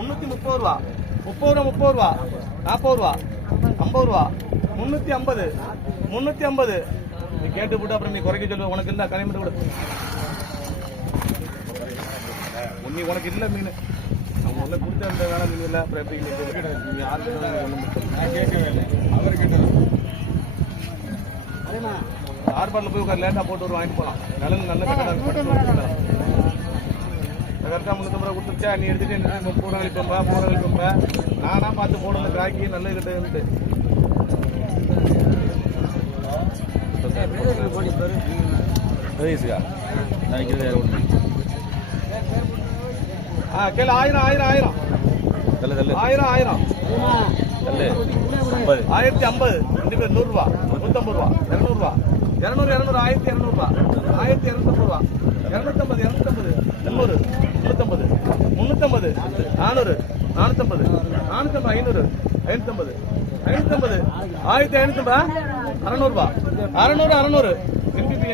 330 ரூபா, 30 ரூபா, 40 ரூபா, 50 ரூபா, 350, 350. நீ கேட்டு போட்டு அப்புறம் நீ குறைக்க சொல்லுவ. உனக்கு இல்ல கனிமட்டு கூட நீ உனக்கு இல்ல மீன் அவங்க உள்ள கொடுத்த அந்த வேலை மீன் இல்ல. அப்புறம் எப்படி நீ யாருக்கு கேட்கவே இல்லை. அவர் கேட்டது ஆர்பாட்டில் போய் உட்கார் லேட்டா போட்டு ஒரு வாங்கிட்டு போகலாம். நல்ல கரெக்டாக 350 ரூபா கொடுத்துருச்சா நீ எடுத்துட்டு பூரா கழிப்பம்ப நானா பார்த்து போடணும் காக்கி நல்ல கிட்ட கேளு 1000 1000 1000 1050 2 பேர் 100 ரூபா 150 ரூபா 200 ரூபா 200 1200 ரூபா 1250 ரூபா 250 250 300 350 350 400 450 450 500 550 550 1550 600 ரூபா 600 NPP